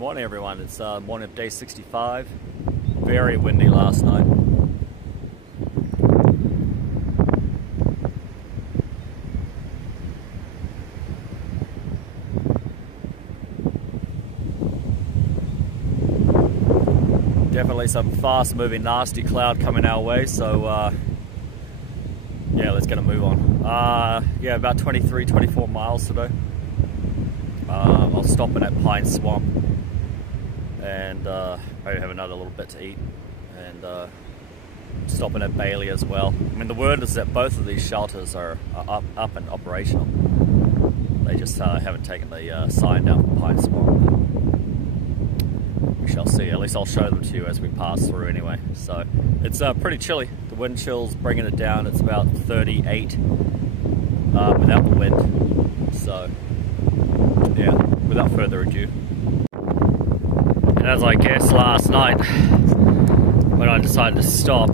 morning everyone, it's morning of day 65. Very windy last night. Definitely some fast moving nasty cloud coming our way, so yeah, let's get a move on. Yeah, about 24 miles today. I'll stop in at Pine Swamp and maybe have another little bit to eat, and stopping at Bailey as well. I mean, the word is that both of these shelters are up and operational. They just haven't taken the sign down for Pine Swamp. We shall see. At least I'll show them to you as we pass through anyway. So it's pretty chilly. The wind chill's bringing it down. It's about 38 without the wind. So yeah, without further ado. And as I guessed last night, when I decided to stop,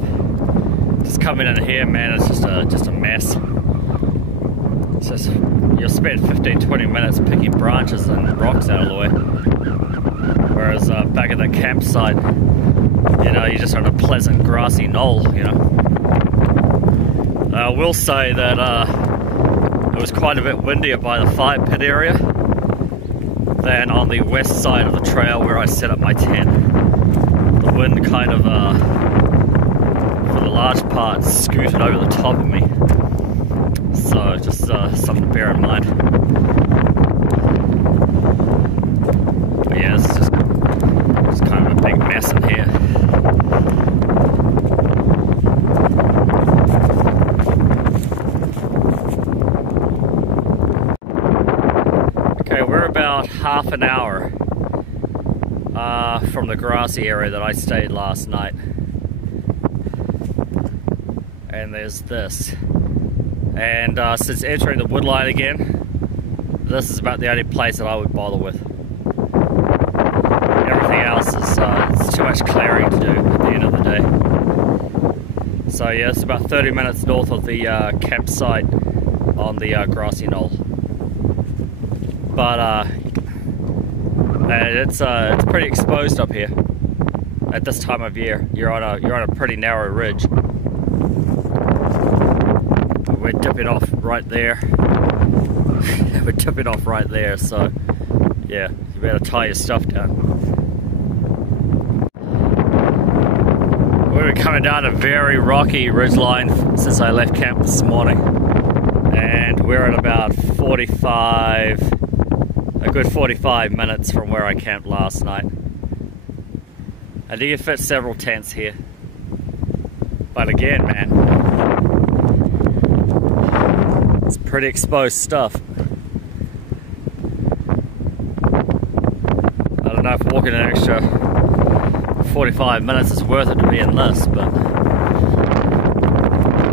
just coming in here, man, it's just a mess. It's just, you'll spend 15-20 minutes picking branches and rocks out of the way. Whereas back at the campsite, you know, you're just on a pleasant grassy knoll, you know. I will say that it was quite a bit windier by the fire pit area than on the west side of the trail where I set up my tent. The wind kind of, for the large part, scooted over the top of me. So just something to bear in mind. But yeah, it's just kind of a big mess in here. Okay, we're about half an hour from the grassy area that I stayed last night. And there's this. And since entering the woodline again, this is about the only place that I would bother with. Everything else is it's too much clearing to do at the end of the day. So yeah, it's about 30 minutes north of the campsite on the grassy knoll. But it's pretty exposed up here at this time of year. You're on a pretty narrow ridge. We're dipping off right there. We're dipping off right there, so yeah, you better tie your stuff down. We've been coming down a very rocky ridgeline since I left camp this morning, and we're at about 45, a good 45 minutes from where I camped last night. I did fit several tents here, but again, man, it's pretty exposed stuff. I don't know if walking an extra 45 minutes is worth it to be in this, but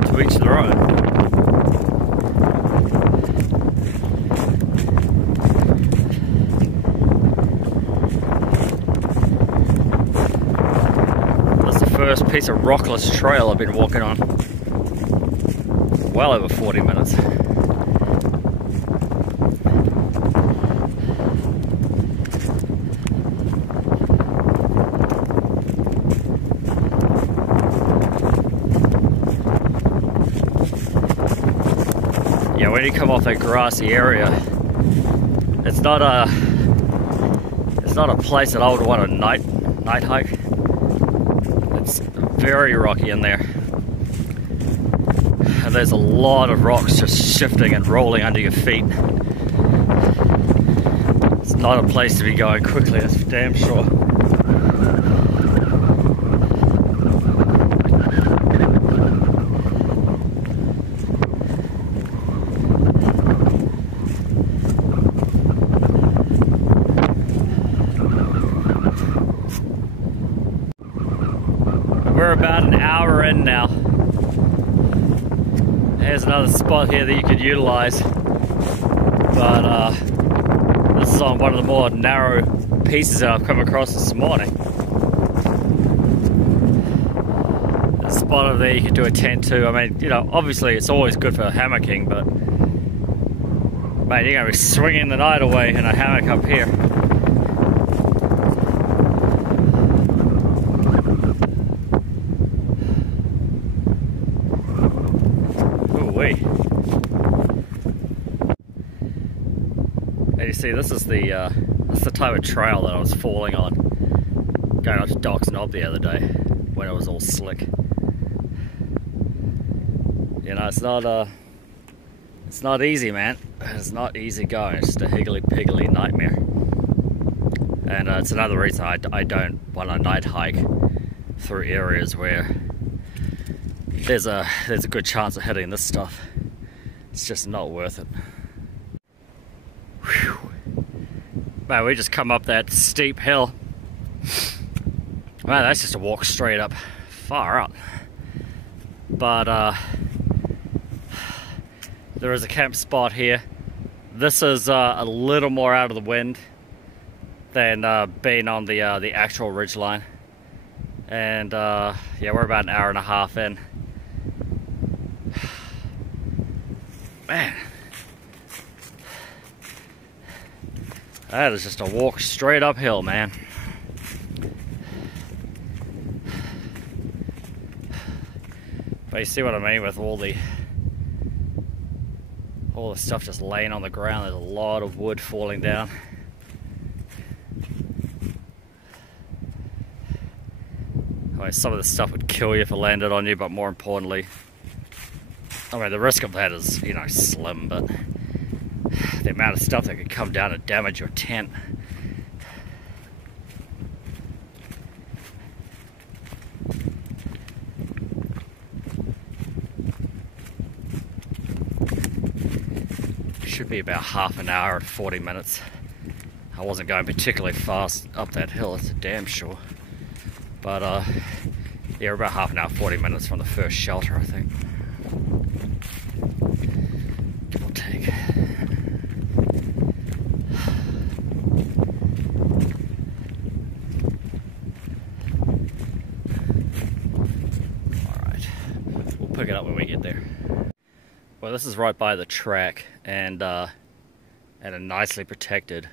to each their own. That's the first piece of rockless trail I've been walking on. Well over 40 minutes. Yeah, when you come off that grassy area, it's not a place that I would want a night hike. It's very rocky in there. And there's a lot of rocks just shifting and rolling under your feet. It's not a place to be going quickly, that's for damn sure. We're about an hour in now. There's another spot here that you could utilize, but this is on one of the more narrow pieces that I've come across this morning. There's a spot over there you could do a tent too. I mean, you know, obviously it's always good for hammocking, but man, you're gonna be swinging the night away in a hammock up here. See, this is the type of trail that I was falling on going up to Doc's Knob the other day when it was all slick. You know, it's not easy, man. It's not easy going. It's just a higgly-piggly nightmare. And it's another reason I don't want to night hike through areas where there's a good chance of hitting this stuff. It's just not worth it. Whew. Man, we just come up that steep hill. Man, that's just a walk straight up, far out. But there is a camp spot here. This is a little more out of the wind than being on the actual ridge line. And yeah, we're about an hour and a half in. Man, that is just a walk straight uphill, man. But you see what I mean with all the stuff just laying on the ground. There's a lot of wood falling down. I mean, some of the stuff would kill you if it landed on you, but more importantly, I mean, the risk of that is, you know, slim, but the amount of stuff that could come down and damage your tent. Should be about half an hour and 40 minutes. I wasn't going particularly fast up that hill, that's a damn sure. But yeah, we're about half an hour, 40 minutes from the first shelter, I think. Give or take. Alright, we'll pick it up when we get there. Well, this is right by the track and a nicely protected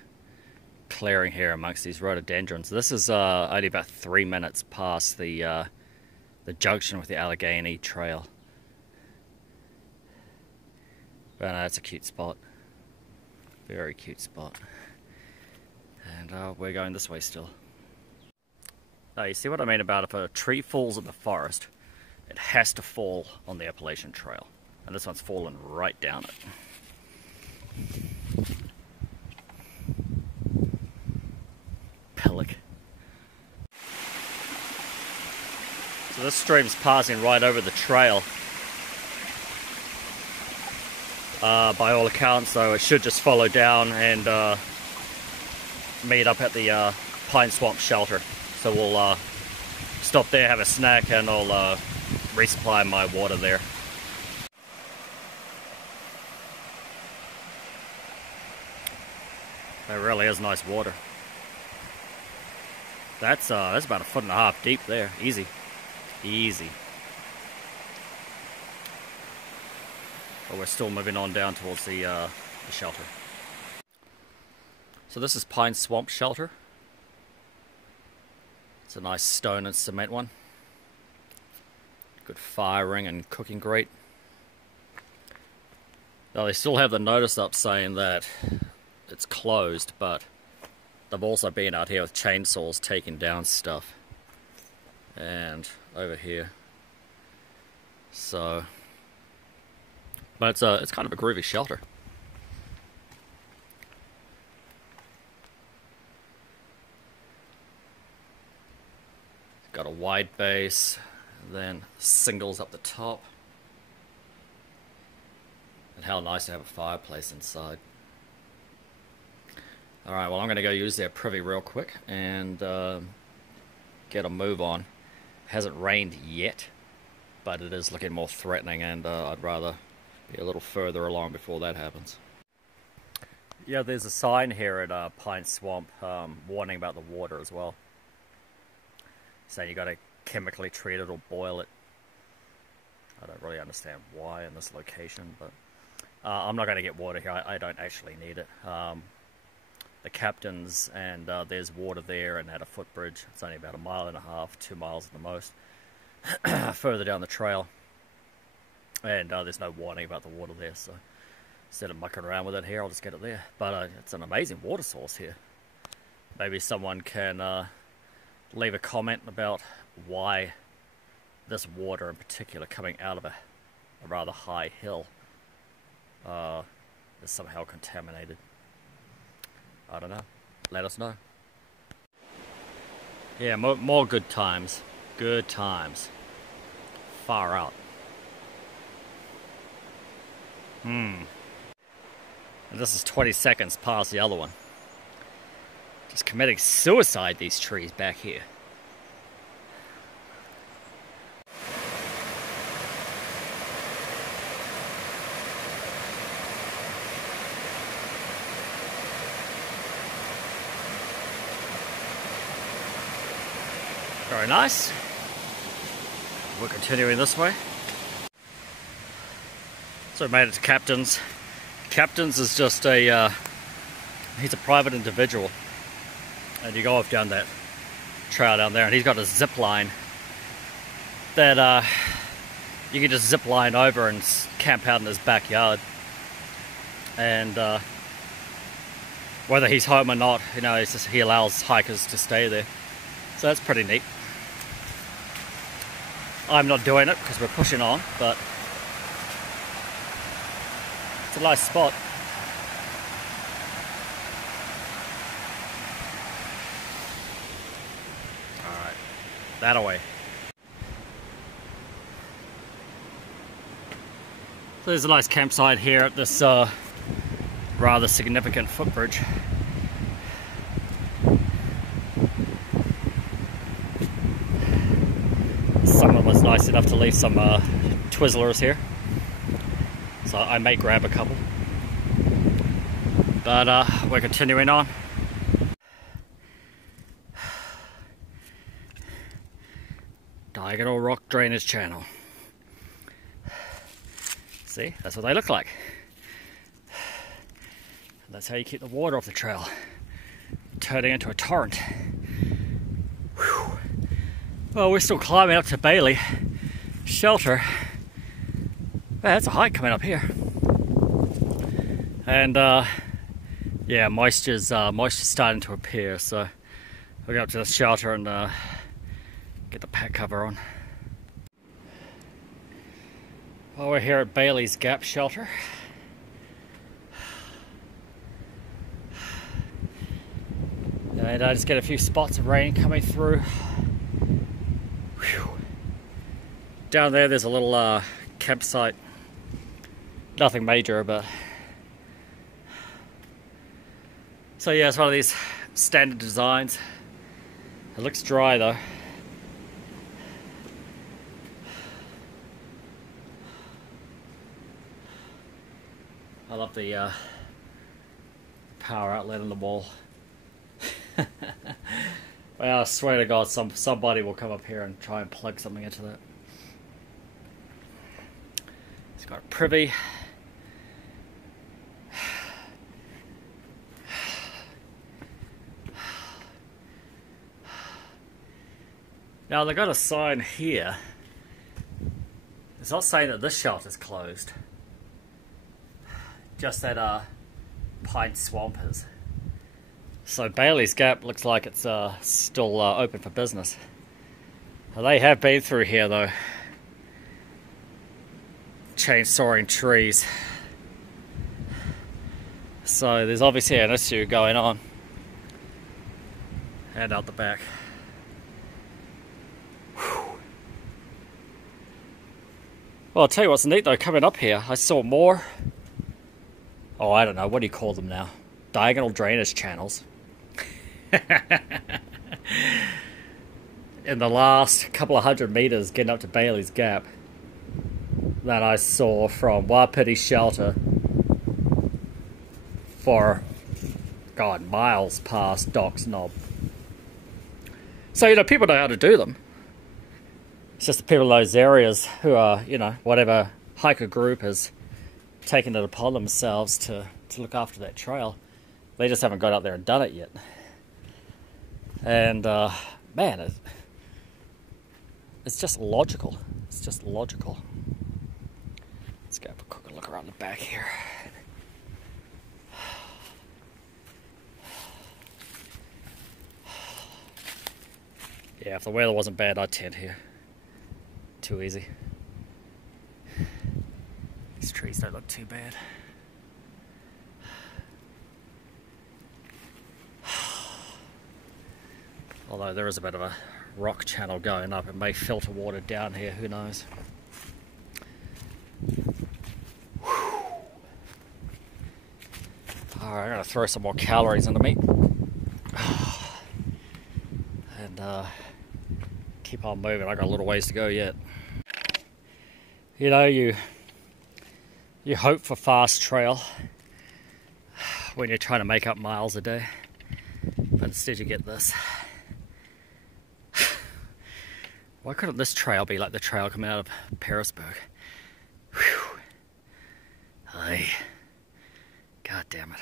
clearing here amongst these rhododendrons. This is only about 3 minutes past the junction with the Allegheny Trail. But no, that's a cute spot. Very cute spot. And we're going this way still. You see what I mean about if a tree falls in the forest, it has to fall on the Appalachian Trail. And this one's fallen right down it. Pillock. So this stream's passing right over the trail. By all accounts, so it should just follow down and meet up at the Pine Swamp shelter. So we'll stop there, have a snack, and I'll resupply my water there. That really is nice water. That's about 1.5 feet deep there. Easy. Easy. But we're still moving on down towards the shelter. So this is Pine Swamp Shelter. It's a nice stone and cement one. Good firing and cooking grate. Now they still have the notice up saying that it's closed, but they've also been out here with chainsaws taking down stuff. And over here. So, but it's kind of a groovy shelter. It's got a wide base, then singles up the top. And how nice to have a fireplace inside. Alright, well I'm going to go use their privy real quick and get a move on. Hasn't rained yet, but it is looking more threatening, and I'd rather be a little further along before that happens. Yeah, there's a sign here at Pine Swamp warning about the water as well. Saying you got to chemically treat it or boil it. I don't really understand why in this location, but I'm not going to get water here. I don't actually need it. The captain's, and there's water there, and at a footbridge. It's only about 1.5 miles, 2 miles at the most, further down the trail. And there's no warning about the water there, so Instead of mucking around with it here, I'll just get it there. But it's an amazing water source here. Maybe someone can leave a comment about why this water in particular coming out of a rather high hill is somehow contaminated. I don't know. Let us know. Yeah, more good times. Good times. Far out. And this is 20 seconds past the other one. Just committing suicide, these trees back here. Very nice. We're continuing this way. So we made it to Captain's. Captain's is just a, he's a private individual. And you go off down that trail down there, and he's got a zip line that you can just zip line over and camp out in his backyard. And whether he's home or not, you know, it's just, he allows hikers to stay there. So that's pretty neat. I'm not doing it because we're pushing on, but it's a nice spot. Alright, that away. So there's a nice campsite here at this rather significant footbridge. Someone was nice enough to leave some Twizzlers here, so I may grab a couple. But we're continuing on. Diagonal rock drainage channel. See, that's what they look like. And that's how you keep the water off the trail, turning into a torrent. Whew. Well, we're still climbing up to Bailey Shelter. Man, that's a hike coming up here. And yeah, moisture's starting to appear, so we'll go up to the shelter and get the pack cover on. Well, we're here at Bailey's Gap Shelter. And I just get a few spots of rain coming through. Whew. Down there's a little campsite. Nothing major, but... So yeah, it's one of these standard designs. It looks dry though. I love the power outlet on the wall. Well, I swear to God, somebody will come up here and try and plug something into that. It's got a privy. Now they got a sign here. It's not saying that this shelter's closed. Just that Pine Swamp is. So Bailey's Gap looks like it's still open for business. Well, they have been through here though. Chainsawing trees. So there's obviously an issue going on. And out the back. Whew. Well, I'll tell you what's neat though, coming up here, I saw more, oh, I don't know, what do you call them now? Diagonal drainage channels. In the last couple of 100 meters getting up to Bailey's Gap that I saw from Wapiti Shelter for, God, miles past Doc's Knob. So, you know, people know how to do them. It's just the people in those areas who are, you know, whatever hiker group has taken it upon themselves to look after that trail. They just haven't got out there and done it yet. And, man, it's just logical. It's just logical. Let's go have a quick look around the back here. Yeah, if the weather wasn't bad, I'd tent here. Too easy. These trees don't look too bad. Although there is a bit of a rock channel going up, it may filter water down here, who knows. Alright, I'm going to throw some more calories into me. And keep on moving. I got a little ways to go yet. You know, you hope for fast trail when you're trying to make up miles a day, but instead you get this. Why couldn't this trail be like the trail coming out of Petersburg? Whew. Aye. God damn it.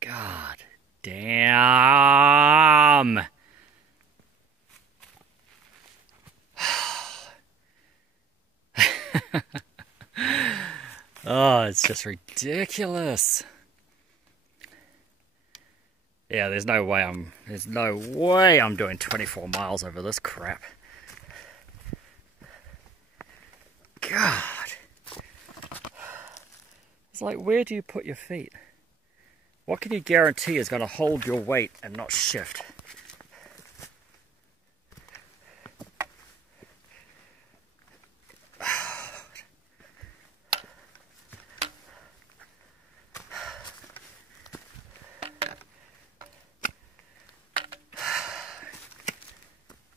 God damn. Oh, it's just ridiculous. Yeah, there's no way I'm doing 24 miles over this crap. God. It's like, where do you put your feet? What can you guarantee is going to hold your weight and not shift?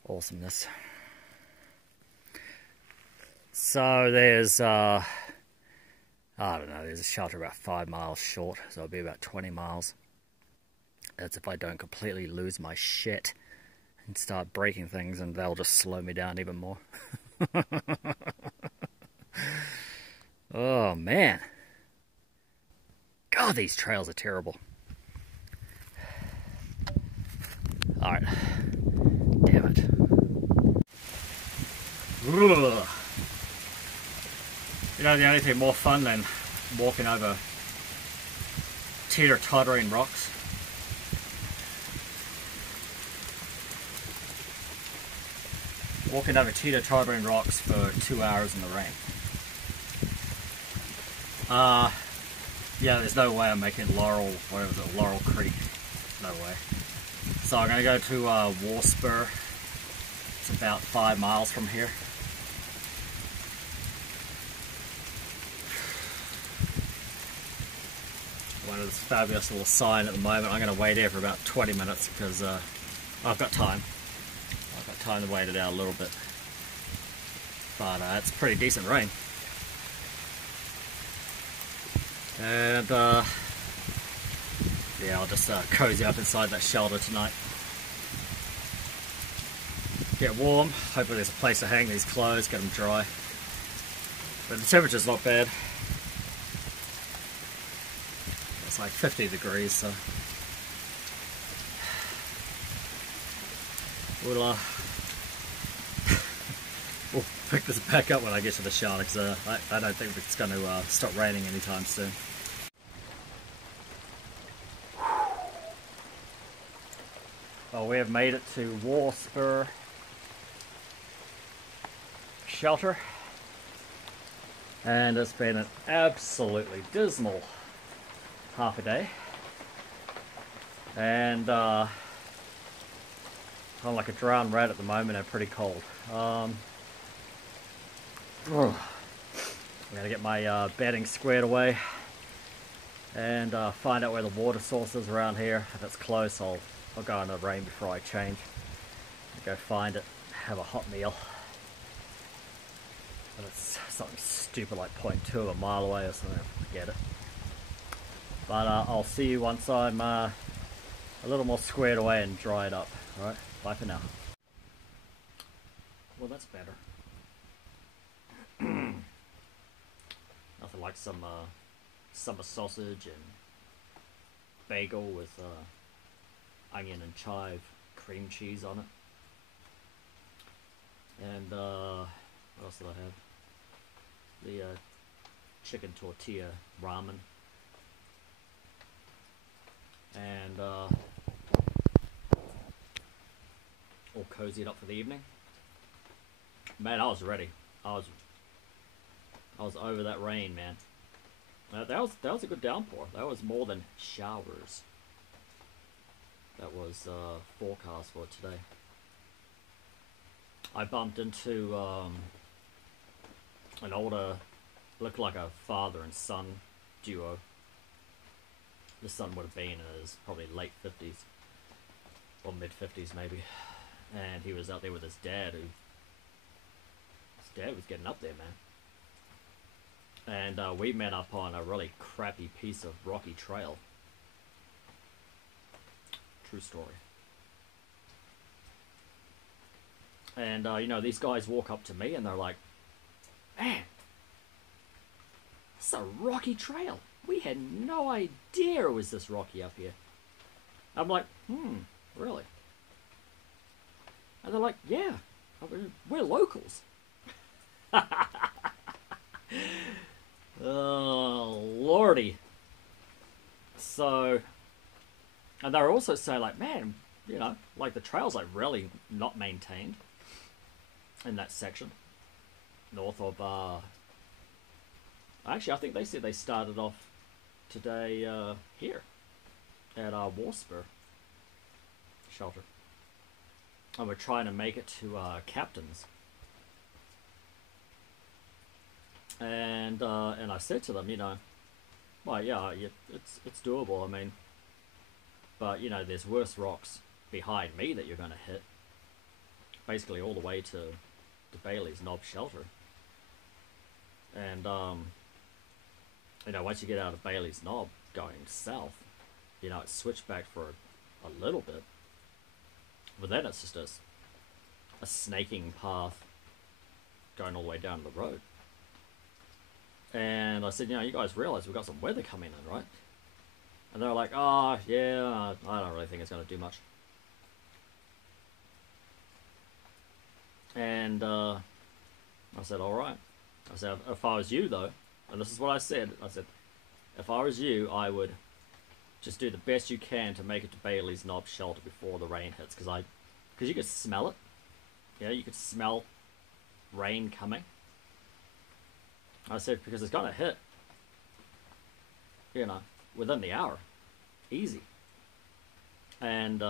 Awesomeness. So there's I don't know, there's a shelter about 5 miles short, so it'll be about 20 miles. That's if I don't completely lose my shit and start breaking things, and they'll just slow me down even more. Oh man. God, these trails are terrible. Alright. Damn it. Ugh. You know, the only thing more fun than walking over teeter-tottering rocks for 2 hours in the rain. Yeah, there's no way I'm making Laurel Creek. No way. So I'm going to go to War Spur. It's about 5 miles from here. One of this fabulous little sign at the moment. I'm going to wait here for about 20 minutes because I've got time. I've got time to wait it out a little bit. But it's pretty decent rain. And yeah, I'll just cozy up inside that shelter tonight. Get warm. Hopefully there's a place to hang these clothes, get them dry. But the temperature's not bad. It's like 50 degrees, so we'll we'll pick this back up when I get to the shelter, because I don't think it's going to stop raining anytime soon. Well, we have made it to War Spur shelter, and it's been an absolutely dismal half a day, and I'm like a drowned rat at the moment and pretty cold. I'm gonna get my bedding squared away and find out where the water source is around here. If it's close, I'll go in the rain before I change. Go find it, have a hot meal. But it's something stupid like 0.2 of a mile away or something, forget it. But I'll see you once I'm a little more squared away and dried up. Alright, bye for now. Well, that's better. Nothing like some summer sausage and bagel with onion and chive cream cheese on it. And what else did I have? The chicken tortilla ramen. And cozied up for the evening. Man, I was ready. I was over that rain, man. That was a good downpour. That was more than showers. That was forecast for today. I bumped into an older, looked like a father and son duo. The son would have been in his probably late 50s or mid 50s maybe, and he was out there with his dad. His dad was getting up there, man. And we met up on a really crappy piece of rocky trail. True story. And you know, these guys walk up to me and they're like, "Man, it's a rocky trail. We had no idea it was this rocky up here." I'm like, really? And they're like, "Yeah, we're locals." Oh, lordy. So, and they were also saying like, "Man, you know, like the trail's like really not maintained in that section north of actually, I think they said they started off today here at War Spur shelter, and we're trying to make it to Captain's. And I said to them, you know, well, yeah, it's doable. I mean, but you know, there's worse rocks behind me that you're going to hit, basically all the way to Bailey's Knob shelter. And you know, once you get out of Bailey's Knob going south, you know, it's switched back for a little bit, but then it's just a snaking path going all the way down the road. And I said, you know, you guys realize we've got some weather coming in, right? And they're like, "Oh, yeah, I don't really think it's going to do much." And I said, "All right." I said, "If I was you, though," and this is what I said, "if I was you, I would just do the best you can to make it to Bailey's Knob shelter before the rain hits, because you could smell it. Yeah, you could smell rain coming." I said, because it's going to hit, you know, within the hour. Easy. And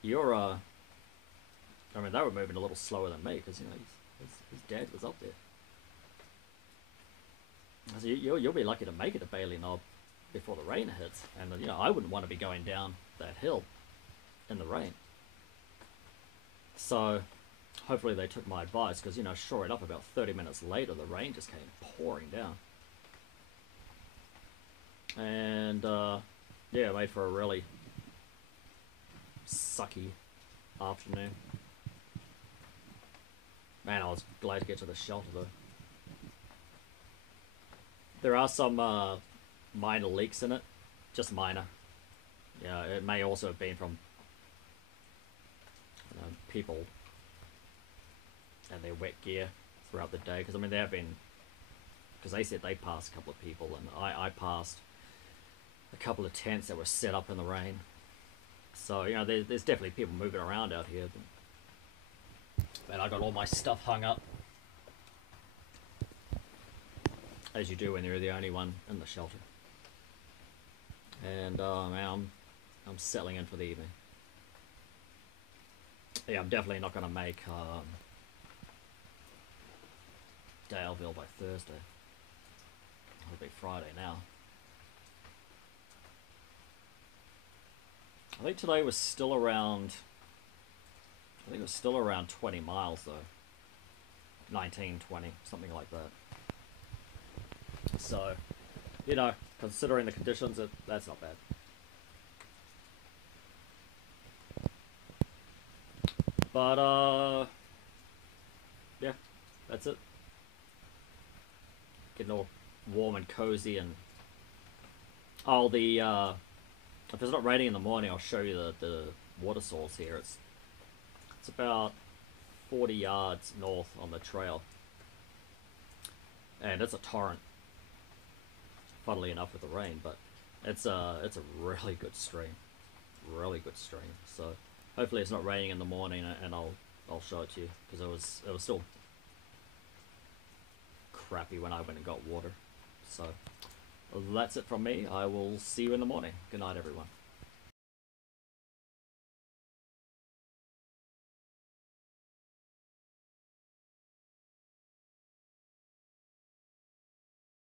you're, I mean, they were moving a little slower than me, because, you know, his dad was up there. I said, you'll be lucky to make it to Bailey Knob before the rain hits. And, you know, I wouldn't want to be going down that hill in the rain. So hopefully they took my advice, because, you know, sure enough, about 30 minutes later, the rain just came pouring down. And, yeah, it made for a really sucky afternoon. Man, I was glad to get to the shelter, though. There are some minor leaks in it, just minor. Yeah, it may also have been from, you know, people and their wet gear throughout the day, because I mean they have been, because they said they passed a couple of people, and I passed a couple of tents that were set up in the rain. So, you know, there's definitely people moving around out here. And I got all my stuff hung up, as you do when you're the only one in the shelter. And man, I'm settling in for the evening. Yeah, I'm definitely not going to make Daleville by Thursday. It'll be Friday now. I think today was still around, I think it was still around 20 miles though. 19, 20, something like that. So, you know, considering the conditions, that's not bad. But, yeah, that's it. Getting all warm and cozy, and oh, if it's not raining in the morning, I'll show you the water source here. It's about 40 yards north on the trail, and it's a torrent, funnily enough, with the rain, but it's a really good stream, so Hopefully it's not raining in the morning, and I'll show it to you, because it was still crappy when I went and got water. So that's it from me. I will see you in the morning. Good night, everyone.